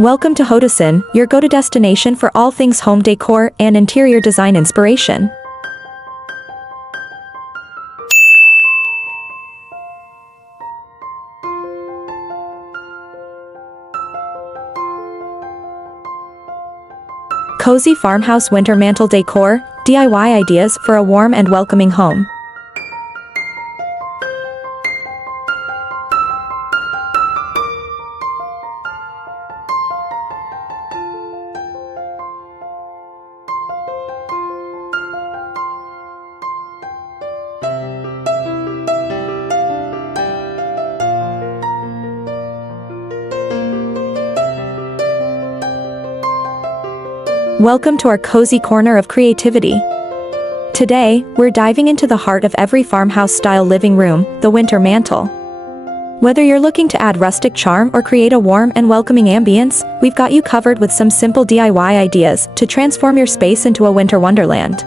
Welcome to Hotosin, your go-to destination for all things home decor and interior design inspiration. Cozy farmhouse winter mantle decor, DIY ideas for a warm and welcoming home. Welcome to our cozy corner of creativity. Today, we're diving into the heart of every farmhouse-style living room, the winter mantle. Whether you're looking to add rustic charm or create a warm and welcoming ambience, we've got you covered with some simple DIY ideas to transform your space into a winter wonderland.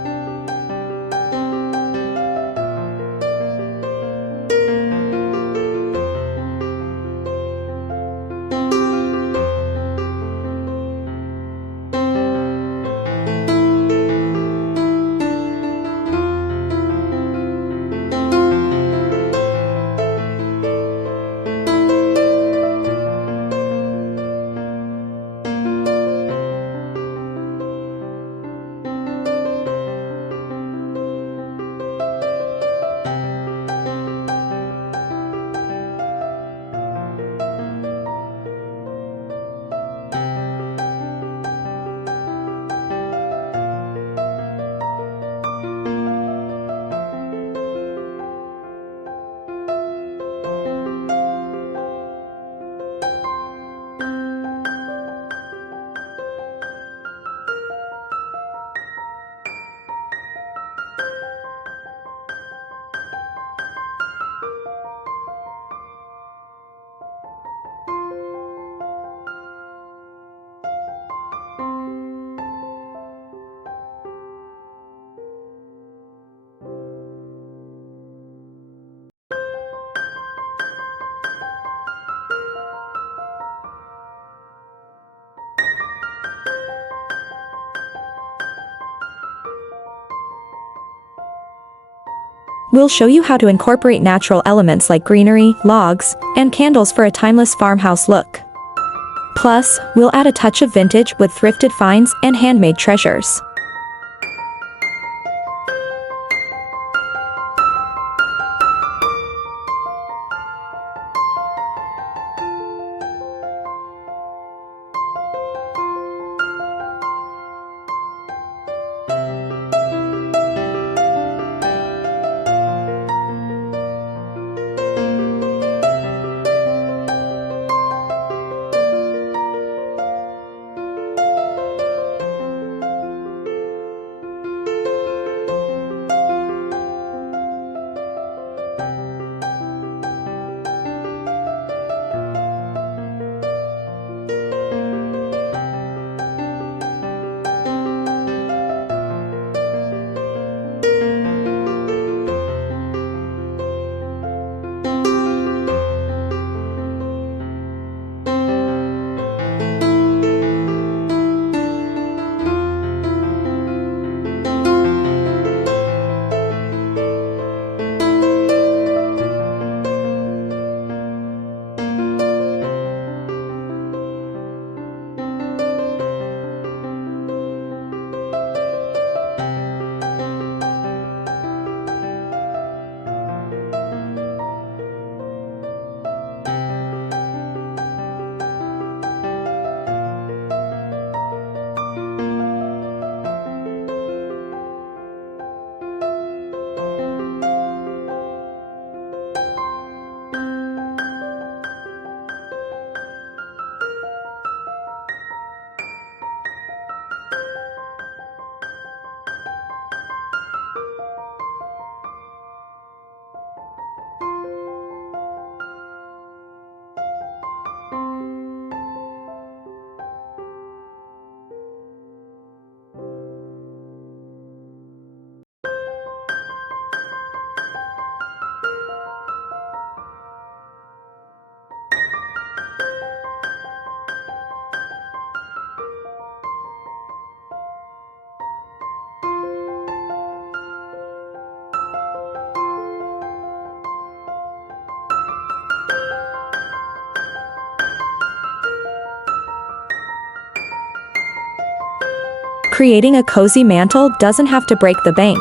We'll show you how to incorporate natural elements like greenery, logs, and candles for a timeless farmhouse look. Plus, we'll add a touch of vintage with thrifted finds and handmade treasures. Creating a cozy mantle doesn't have to break the bank.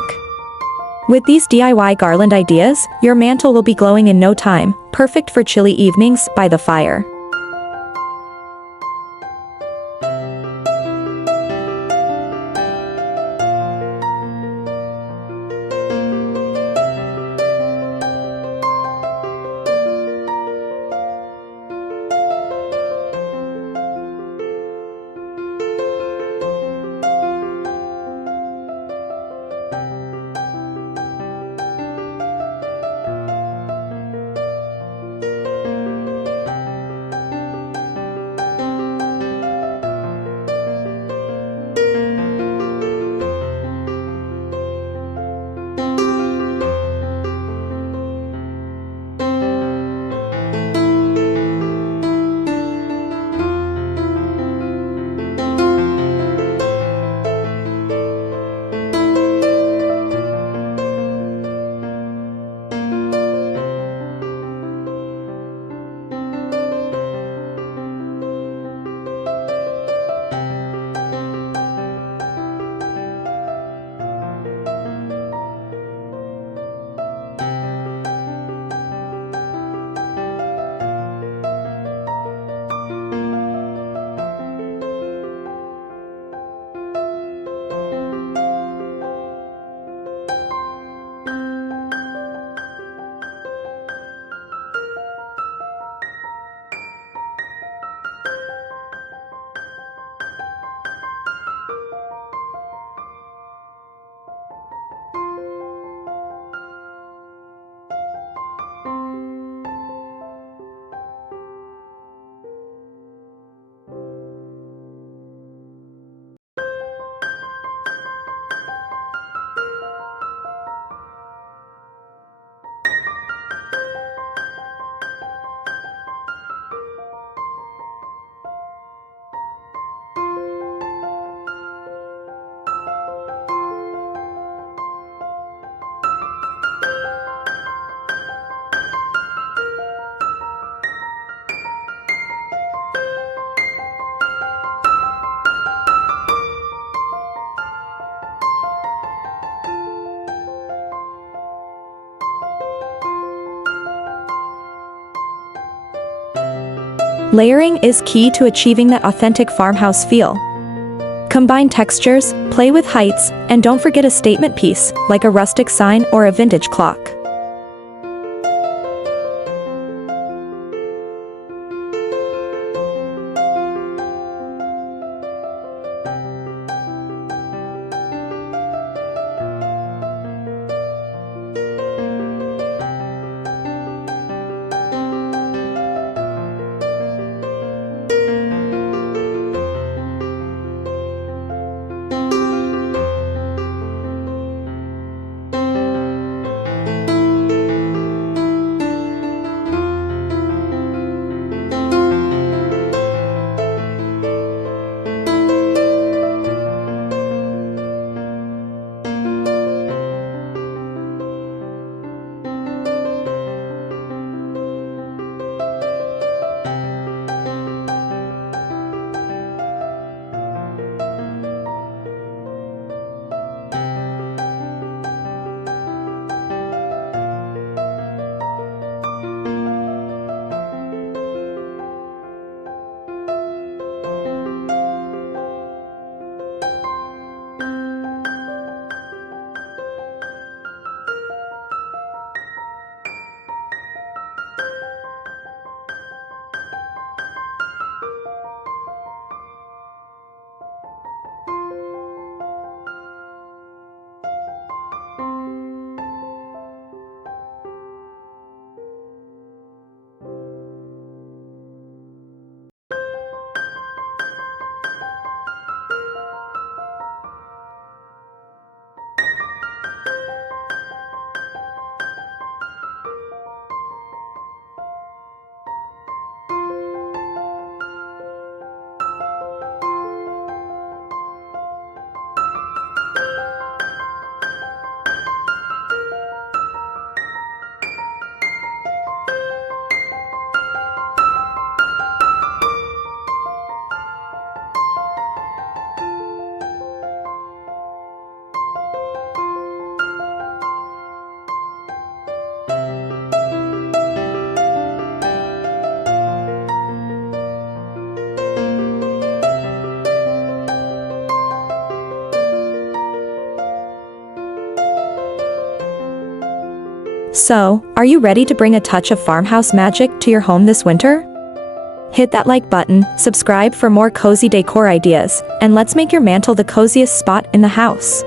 With these DIY garland ideas, your mantle will be glowing in no time, perfect for chilly evenings by the fire. Layering is key to achieving that authentic farmhouse feel. Combine textures, play with heights, and don't forget a statement piece, like a rustic sign or a vintage clock. So, are you ready to bring a touch of farmhouse magic to your home this winter? Hit that like button, subscribe for more cozy decor ideas, and let's make your mantle the coziest spot in the house.